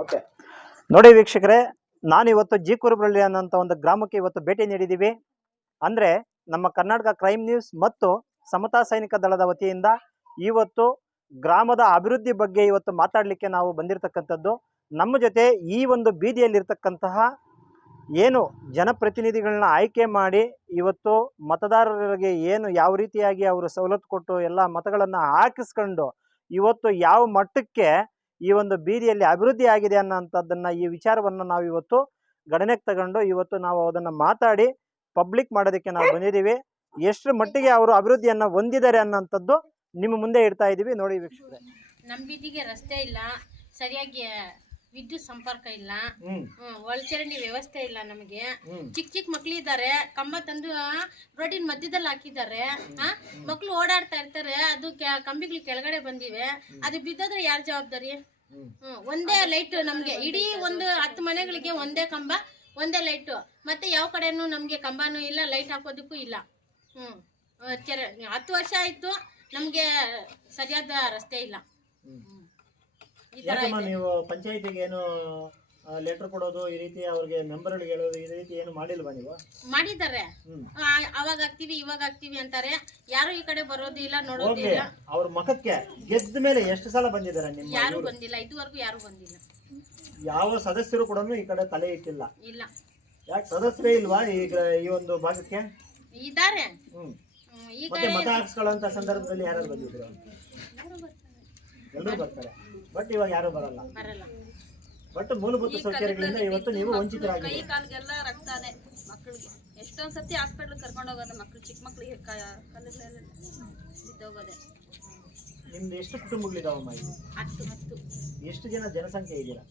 Okay. ನೋಡಿ ವೀಕ್ಷಕರೇ ನಾನು ಇವತ್ತು ಜಿ ಕುರುಬಳ್ಳಿ ಅನ್ನೋಂಥ ಒಂದು ಗ್ರಾಮಕ್ಕೆ ಇವತ್ತು ಭೇಟಿ ನೀಡಿದ್ದೀವಿ ಅಂದರೆ ನಮ್ಮ ಕರ್ನಾಟಕ ಕ್ರೈಮ್ ನ್ಯೂಸ್ ಮತ್ತು ಸಮತಾ ಸೈನಿಕ ದಳದ ವತಿಯಿಂದ ಇವತ್ತು ಗ್ರಾಮದ ಅಭಿವೃದ್ಧಿ ಬಗ್ಗೆ ಇವತ್ತು ಮಾತಾಡಲಿಕ್ಕೆ ನಾವು ಬಂದಿರತಕ್ಕಂಥದ್ದು. ನಮ್ಮ ಜೊತೆ ಈ ಒಂದು ಬೀದಿಯಲ್ಲಿರ್ತಕ್ಕಂತಹ ಏನು ಜನಪ್ರತಿನಿಧಿಗಳನ್ನ ಆಯ್ಕೆ ಮಾಡಿ ಇವತ್ತು ಮತದಾರರಿಗೆ ಏನು ಯಾವ ರೀತಿಯಾಗಿ ಅವರು ಸವಲತ್ತು ಕೊಟ್ಟು ಎಲ್ಲ ಮತಗಳನ್ನು ಹಾಕಿಸ್ಕೊಂಡು ಇವತ್ತು ಯಾವ ಮಟ್ಟಕ್ಕೆ ಈ ಒಂದು ಬೀದಿಯಲ್ಲಿ ಅಭಿವೃದ್ಧಿ ಆಗಿದೆ ಅನ್ನೋಂಥದ್ದನ್ನ ಈ ವಿಚಾರವನ್ನು ನಾವು ಇವತ್ತು ಗಣನೆಗೆ ತಗೊಂಡು ಇವತ್ತು ನಾವು ಅದನ್ನು ಮಾತಾಡಿ ಪಬ್ಲಿಕ್ ಮಾಡೋದಕ್ಕೆ ನಾವು ಬಂದಿದ್ದೀವಿ. ಎಷ್ಟು ಮಟ್ಟಿಗೆ ಅವರು ಅಭಿವೃದ್ಧಿಯನ್ನು ಹೊಂದಿದ್ದಾರೆ ಅನ್ನೋಂಥದ್ದು ನಿಮ್ಮ ಮುಂದೆ ಇಡ್ತಾ ಇದ್ದೀವಿ. ನೋಡಿ ವೀಕ್ಷಕರೇ. ನಮ್ಮ ಬೀದಿಗೆ ರಸ್ತೆ ಇಲ್ಲ. ಸರಿಯಾಗಿ ವಿದ್ಯುತ್ ಸಂಪರ್ಕ ಇಲ್ಲ. ಒಳಚರಂಡಿ ವ್ಯವಸ್ಥೆ ಇಲ್ಲ ನಮಗೆ. ಚಿಕ್ಕ ಚಿಕ್ಕ ಮಕ್ಳು ಇದ್ದಾರೆ ಕಂಬ ತಂದು ರೋಡಿನ ಮಧ್ಯದಲ್ಲಿ ಹಾಕಿದ್ದಾರೆ. ಮಕ್ಳು ಓಡಾಡ್ತಾ ಇರ್ತಾರೆ ಅದು ಕಂಬಿಗಳು ಕೆಳಗಡೆ ಬಂದಿವೆ. ಅದು ಬಿದ್ದಾದ್ರೆ ಯಾರ ಜವಾಬ್ದಾರಿ? ಒಂದೇ ಲೈಟ್ ನಮ್ಗೆ. ಇಡೀ ಒಂದು ಹತ್ತು ಮನೆಗಳಿಗೆ ಒಂದೇ ಕಂಬ ಒಂದೇ ಲೈಟು. ಮತ್ತೆ ಯಾವ ಕಡೆನೂ ನಮ್ಗೆ ಕಂಬನೂ ಇಲ್ಲ ಲೈಟ್ ಹಾಕೋದಕ್ಕೂ ಇಲ್ಲ. ಹ್ಮ್. ಹತ್ತು ವರ್ಷ ಆಯ್ತು ನಮ್ಗೆ ಸರಿಯಾದ ರಸ್ತೆ ಇಲ್ಲ. ಯಾಕಮ್ಮ. ನೀವು ಪಂಚಾಯತಿಗೆ ಏನು ಲೆಟರ್ ಕೊಡೋದು ಈ ರೀತಿ ಅವ್ರಿಗೆ ಮೆಂಬರ್ಗಳಿಗೆ ಹೇಳೋದು ಈ ರೀತಿ ಏನು ಮಾಡಿಲ್ವಾ ನೀವು? ಮಾಡಿದ್ದಾರೆ. ಆ, ಅವಾಗ ಆಗ್ತೀವಿ ಇವಾಗ ಆಗ್ತೀವಿ ಅಂತಾರೆ. ಯಾರು ಈ ಕಡೆ ಬರೋದಿಲ್ಲ ಇಲ್ಲ ನೋಡೋದು ಹೋಗ್ಲಿ ಇಲ್ಲ. ಅವ್ರ ಮಖಕ್ಕೆ ಗೆದ್ದ ಮೇಲೆ ಎಷ್ಟು ಸಲ ಬಂದಿದ್ದಾರೆ ನಿಮ್ಮ ಯಾರು ಇವ್ರು? ಬಂದಿಲ್ಲ ಇದುವರೆಗೂ ಯಾರು ಬಂದಿಲ್ಲ. ಯಾವ ಸದಸ್ಯರು ಕೂಡ ಈ ಕಡೆ ತಲೆ ಇಟ್ಟಿಲ್ಲ. ಇಲ್ಲ. ಯಾಕೆ ಸದಸ್ಯರೇ ಇಲ್ವಾ ಈ ಗ್ರ- ಈ ಒಂದು ಭಾಗಕ್ಕೆ? ಇದಾರೆ ಹ್ಮ್. ಹ್ಮ್, ಈ ಮತ್ತೆ ಕಡೆ ಮತ ಹಾಕ್ಸ್ಕೊಳ್ಳೋ ಸಂದರ್ಭದಲ್ಲಿ ಯಾರು ಬಂದಿದ್ರು ಎಲ್ಲರೂ ಬರ್ತಾರೆ. ಬಟ್ ಇವಾಗ ಯಾರು ಬರಲ್ಲ. ಬರಲ್ಲ. ಬಟ್ ಮೂಲಭೂತ ಸೌಕರ್ಯಗಳಿಂದ ಇವತ್ತು ನೀವು ವಂಚಿತರಾಗಿ ಕಾಲಿಗೆಲ್ಲ ರಕ್ತಾನೆ ಮಕ್ಕಳಿಗೆ. ಎಷ್ಟೊಂದ್ ಸತಿ ಹಾಸ್ಪಿಟ್ಲ್ ಕರ್ಕೊಂಡು ಹೋಗೋದು ಮಕ್ಳು ಚಿಕ್ಕ ಮಕ್ಳಿಗೆ ಕಲ್ಲುಗಳೆಲ್ಲ ಬಿದ್ದೋಗೋದೆ ನಿಮ್ದು ಎಷ್ಟು ಕುಟುಂಬಗಳಿದಾವಮ್ಮ ಇಲ್ಲಿ? ಹತ್ತು ಹತ್ತು. ಎಷ್ಟು ಜನ ಜನಸಂಖ್ಯೆ ಇದ್ದೀರಾ?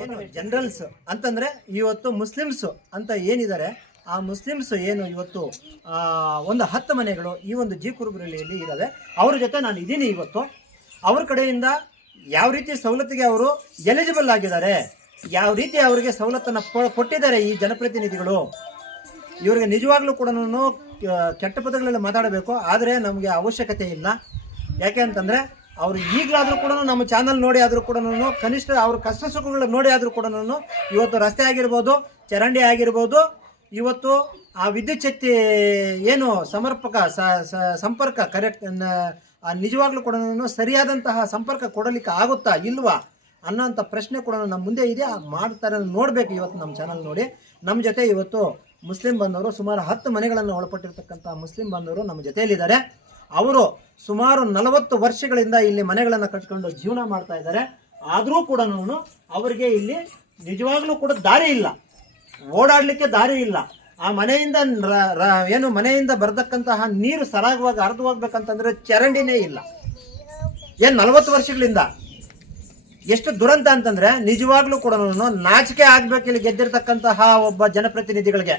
ಏನು ಜನರಲ್ಸ್ ಅಂತಂದ್ರೆ ಇವತ್ತು ಮುಸ್ಲಿಮ್ಸ್ ಅಂತ ಏನಿದ್ದಾರೆ ಆ ಮುಸ್ಲಿಮ್ಸ್ ಏನು ಇವತ್ತು ಒಂದು ಹತ್ತು ಮನೆಗಳು ಈ ಒಂದು ಜಿ ಕುರುಬರಳ್ಳಿಯಲ್ಲಿ ಇದ್ದಾವೆ. ಅವ್ರ ಜೊತೆ ನಾನು ಇದ್ದೀನಿ ಇವತ್ತು. ಅವ್ರ ಕಡೆಯಿಂದ ಯಾವ ರೀತಿ ಸವಲತ್ತಿಗೆ ಅವರು ಎಲಿಜಿಬಲ್ ಆಗಿದ್ದಾರೆ, ಯಾವ ರೀತಿ ಅವರಿಗೆ ಸವಲತ್ತನ್ನು ಕೊಟ್ಟಿದ್ದಾರೆ ಈ ಜನಪ್ರತಿನಿಧಿಗಳು, ಇವರಿಗೆ ನಿಜವಾಗ್ಲೂ ಕೂಡ ಕೆಟ್ಟ ಪದಗಳಲ್ಲಿ ಮಾತಾಡಬೇಕು, ಆದರೆ ನಮಗೆ ಅವಶ್ಯಕತೆ ಇಲ್ಲ. ಯಾಕೆ ಅಂತಂದರೆ, ಅವರು ಈಗಲಾದರೂ ಕೂಡ ನಮ್ಮ ಚಾನಲ್ ನೋಡಿ ಆದರೂ ಕೂಡ ಕನಿಷ್ಠ ಅವ್ರ ಕಷ್ಟ ಸುಖಗಳನ್ನ ನೋಡಿ ಆದರೂ ಕೂಡ ಇವತ್ತು ರಸ್ತೆ ಆಗಿರ್ಬೋದು, ಚರಂಡಿ ಆಗಿರ್ಬೋದು ಇವತ್ತು ಆ ವಿದ್ಯುತ್ ಶಕ್ತಿ ಏನು ಸಮರ್ಪಕ ಸಂಪರ್ಕ ಕರೆಕ್ಟ್ ನಿಜವಾಗ್ಲೂ ಕೂಡ ಸರಿಯಾದಂತಹ ಸಂಪರ್ಕ ಕೊಡಲಿಕ್ಕೆ ಆಗುತ್ತಾ ಇಲ್ವಾ ಅನ್ನೋಂಥ ಪ್ರಶ್ನೆ ಕೂಡ ನಮ್ಮ ಮುಂದೆ ಇದೆ. ಮಾಡ್ತಾರೆ ನೋಡ್ಬೇಕು ಇವತ್ತು ನಮ್ಮ ಚಾನಲ್ ನೋಡಿ. ನಮ್ಮ ಜೊತೆ ಇವತ್ತು ಮುಸ್ಲಿಂ ಬಂದವರು ಸುಮಾರು ಹತ್ತು ಮನೆಗಳನ್ನು ಒಳಪಟ್ಟಿರ್ತಕ್ಕಂಥ ಮುಸ್ಲಿಂ ಬಂದವರು ನಮ್ಮ ಜೊತೆಯಲ್ಲಿದ್ದಾರೆ. ಅವರು ಸುಮಾರು ನಲವತ್ತು ವರ್ಷಗಳಿಂದ ಇಲ್ಲಿ ಮನೆಗಳನ್ನು ಕಟ್ಕೊಂಡು ಜೀವನ ಮಾಡ್ತಾ ಇದ್ದಾರೆ. ಆದರೂ ಕೂಡ ಅವರಿಗೆ ಇಲ್ಲಿ ನಿಜವಾಗ್ಲೂ ಕೂಡ ದಾರಿ ಇಲ್ಲ. ಓಡಾಡ್ಲಿಕ್ಕೆ ದಾರಿ ಇಲ್ಲ. ಆ ಮನೆಯಿಂದ ಏನು ಮನೆಯಿಂದ ಬರ್ತಕ್ಕಂತಹ ನೀರು ಸರಾಗವಾಗಿ ಹರಿದು ಹೋಗ್ಬೇಕಂತಂದ್ರೆ ಚರಂಡಿನೇ ಇಲ್ಲ. ಏನ್ ನಲವತ್ತು ವರ್ಷಗಳಿಂದ? ಎಷ್ಟು ದುರಂತ ಅಂತಂದ್ರೆ ನಿಜವಾಗ್ಲೂ ಕೂಡ ನಾಚಿಕೆ ಆಗ್ಬೇಕು ಇಲ್ಲಿ ಗೆದ್ದಿರ್ತಕ್ಕಂತಹ ಒಬ್ಬ ಜನಪ್ರತಿನಿಧಿಗಳಿಗೆ.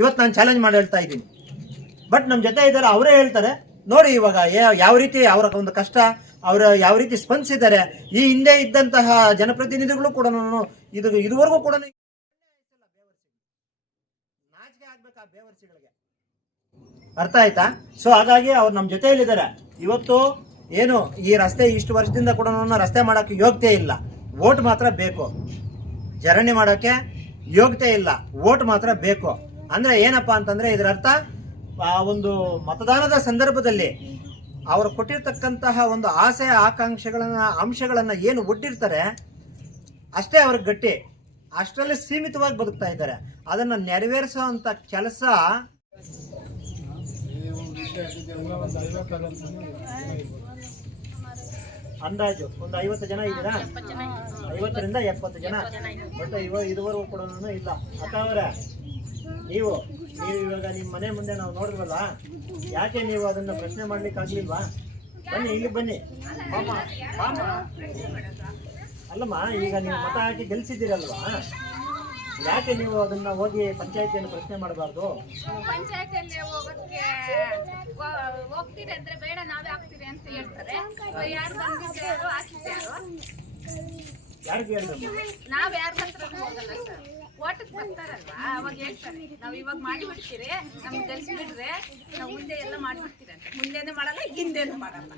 ಇವತ್ತು ನಾನು ಚಾಲೆಂಜ್ ಮಾಡಿ ಹೇಳ್ತಾ ಇದ್ದೀನಿ. ಬಟ್ ನಮ್ಮ ಜೊತೆ ಇದ್ದಾರೆ, ಅವರೇ ಹೇಳ್ತಾರೆ, ನೋಡಿ ಇವಾಗ ಯಾವ ರೀತಿ ಅವರ ಒಂದು ಕಷ್ಟ, ಅವರ ಯಾವ ರೀತಿ ಸ್ಪಂದಿಸಿದ್ದಾರೆ, ಈ ಹಿಂದೆ ಇದ್ದಂತಹ ಜನಪ್ರತಿನಿಧಿಗಳು ಕೂಡ ಇದು, ಇದುವರೆಗೂ ಕೂಡ ನಾಚಿಕೆ ಆಗ್ಬೇಕು ಆ ಅರ್ಥ ಆಯ್ತಾ? ಸೊ ಹಾಗಾಗಿ ಅವ್ರು ನಮ್ಮ ಜೊತೆಯಲ್ಲಿದ್ದಾರೆ. ಇವತ್ತು ಏನು ಈ ರಸ್ತೆ ಇಷ್ಟು ವರ್ಷದಿಂದ ಕೂಡ ರಸ್ತೆ ಮಾಡೋಕ್ಕೆ ಯೋಗ್ಯತೆ ಇಲ್ಲ. ವೋಟ್ ಮಾತ್ರ ಬೇಕು. ಜರಣಿ ಮಾಡೋಕ್ಕೆ ಯೋಗ್ಯತೆ ಇಲ್ಲ. ವೋಟ್ ಮಾತ್ರ ಬೇಕು. ಅಂದ್ರೆ ಏನಪ್ಪ ಅಂತಂದ್ರೆ ಇದರ ಅರ್ಥ, ಆ, ಒಂದು ಮತದಾನದ ಸಂದರ್ಭದಲ್ಲಿ ಅವರು ಕೊಟ್ಟಿರ್ತಕ್ಕಂತಹ ಒಂದು ಆಸೆ, ಆಕಾಂಕ್ಷೆಗಳನ್ನ, ಅಂಶಗಳನ್ನ ಏನು ಒಡ್ಡಿರ್ತಾರೆ, ಅಷ್ಟೇ ಅವ್ರಿಗೆ ಗಟ್ಟಿ. ಅಷ್ಟರಲ್ಲಿ ಸೀಮಿತವಾಗಿ ಬದುಕ್ತಾ ಇದ್ದಾರೆ. ಅದನ್ನ ನೆರವೇರಿಸುವಂತ ಕೆಲಸ ಅಂದಾಜು, ಒಂದು ಐವತ್ತು ಜನ ಇದ್ದೀರಾ. ಐವತ್ತರಿಂದ ಎಪ್ಪತ್ತು ಜನ. ಬಟ್ ಇವ ಇದುವರೆಗೂ ಕೂಡ ಇಲ್ಲ. ಅಕ್ಕವರೇ, ನೀವು ನೀವು ಇವಾಗ ನಿಮ್ಮ ಮನೆ ಮುಂದೆ ನಾವು ನೋಡಿದ್ವಲ್ಲ, ಯಾಕೆ ನೀವು ಅದನ್ನ ಪ್ರಶ್ನೆ ಮಾಡ್ಲಿಕ್ಕೆ ಆಗ್ಲಿಲ್ವಾ? ಬನ್ನಿ, ಇಲ್ಲಿ ಬನ್ನಿ. ಅಲ್ಲಮ್ಮ, ಈಗ ನೀವು ಮತ ಹಾಕಿ ಗೆಲ್ಸಿದ್ದೀರಲ್ವಾ? ಯಾಕೆ ನೀವು ಅದನ್ನ ಹೋಗಿ ಪಂಚಾಯತಿಯನ್ನು ಪ್ರಶ್ನೆ ಮಾಡಬಾರ್ದು? ಪಂಚಾಯತಿಯಲ್ಲಿ ಹೋಗೋದಕ್ಕೆ ಹೋಗ್ತೀರಿ ಅಂದ್ರೆ ಬೇಡ ನಾವೇ ಹಾಕ್ತೀರಿ ಅಂತ ಹೇಳ್ತಾರೆ. ಯಾರು ಬಂದಿದ್ದಾರೋ ಹಾಕಿದ್ದಾರೋ ಯಾರಿಗೆ ನಾವ್ ಯಾರ ಹತ್ರ ಹೋಗಲ್ಲ ಸರ್. ಓಟಕ್ ಬರ್ತಾರಲ್ವಾ? ಅವಾಗ ಹೇಳ್ತಾರೆ ನಾವ್ ಇವಾಗ ಮಾಡಿಬಿಡ್ತೀರಿ ನಮ್ಗೆ ಕಲ್ಸ್ಬಿಟ್ರೆ ನಾವ್ ಮುಂದೆ ಎಲ್ಲ ಮಾಡ್ಬಿಡ್ತೀರಿ ಮುಂದೆನೂ ಮಾಡಲ್ಲ ಹಿಂದೆನೂ ಮಾಡಲ್ಲ.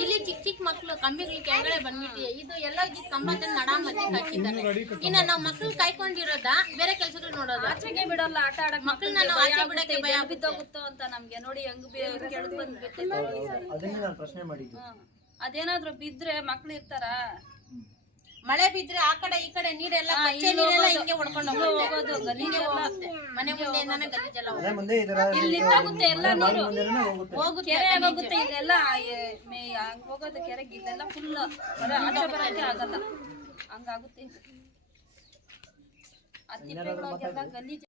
ಇಲ್ಲಿ ಚಿಕ್ಕ ಚಿಕ್ಕ ಮಕ್ಳು ಕಂಬಿಗಳು ಕೆಳಗಡೆ ಬಂದ್ಬಿಟ್ಟಿದೆ ಇದು ಎಲ್ಲ ಕಂಬದ ನಡ ಮಧ್ಯೆ ಹಾಕಿದ್ದಾರೆ ಇನ್ನ ನಾವು ಮಕ್ಳು ಕಾಯ್ಕೊಂಡಿರೋದ? ಬೇರೆ ಕೆಲ್ಸಗಳು ನೋಡೋದು? ಆಚೆಗೆ ಬಿಡೋಲ್ಲ ಆಟ ಆಡಕ್ ಮಕ್ಕಳನ್ನ ನಾವು ಆಚೆ ಬಿಡಕ್ಕೆ ಭಯ. ಬಿದ್ದೋಗುತ್ತೋ ಅಂತ ನಮ್ಗೆ. ನೋಡಿ ಹೆಂಗ್ ಕೆಳಗ್ ಬಂದ್ಬಿಟ್ಟೆ ಅದನ್ನೇ ನಾನು ಪ್ರಶ್ನೆ ಮಾಡಿದ್ದು. ಅದೇನಾದ್ರೂ ಬಿದ್ರೆ ಮಕ್ಳು ಇರ್ತಾರ? ಮಳೆ ಬಿದ್ರೆ ಆ ಕಡೆ ಈ ಕಡೆ ನೀರೆಲ್ಲ ಕಚ್ಚೆ ನೀರೆಲ್ಲ ಹೋಗೋದು. ಹಿಂಗೆ ಹೊಡ್ಕೊಂಡು ಹೋಗುತ್ತೆ. ಹೋಗೋದು, ಗಲೀಜ್ ಹಿಂಗೆ ಹೋಗುತ್ತೆ. ಮನೆ ಮುಂದೆಯಿಂದಾನೆ ಗಲೀಜೆಲ್ಲ ಅದೇ ಮುಂದೆ ಇದರ ಇಲ್ಲಿ ನಿಂತಾಗುತ್ತೆ ಎಲ್ಲ ನೀರು. ಹೋಗುತ್ತೆ. ಹೋಗುತ್ತೆ. ಕೆರೆ ಆಗೋಗುತ್ತೆ ಇದೆಲ್ಲ ಹೋಗೋದು ಕೆರೆಗೆ ಇದೆಲ್ಲ ಫುಲ್ ಆಚೆ ಬರಕ್ಕೆ ಆಗಲ್ಲ. ಹಂಗಾಗುತ್ತೆ. ಹತ್ತಿ ಗಲೀಜ್.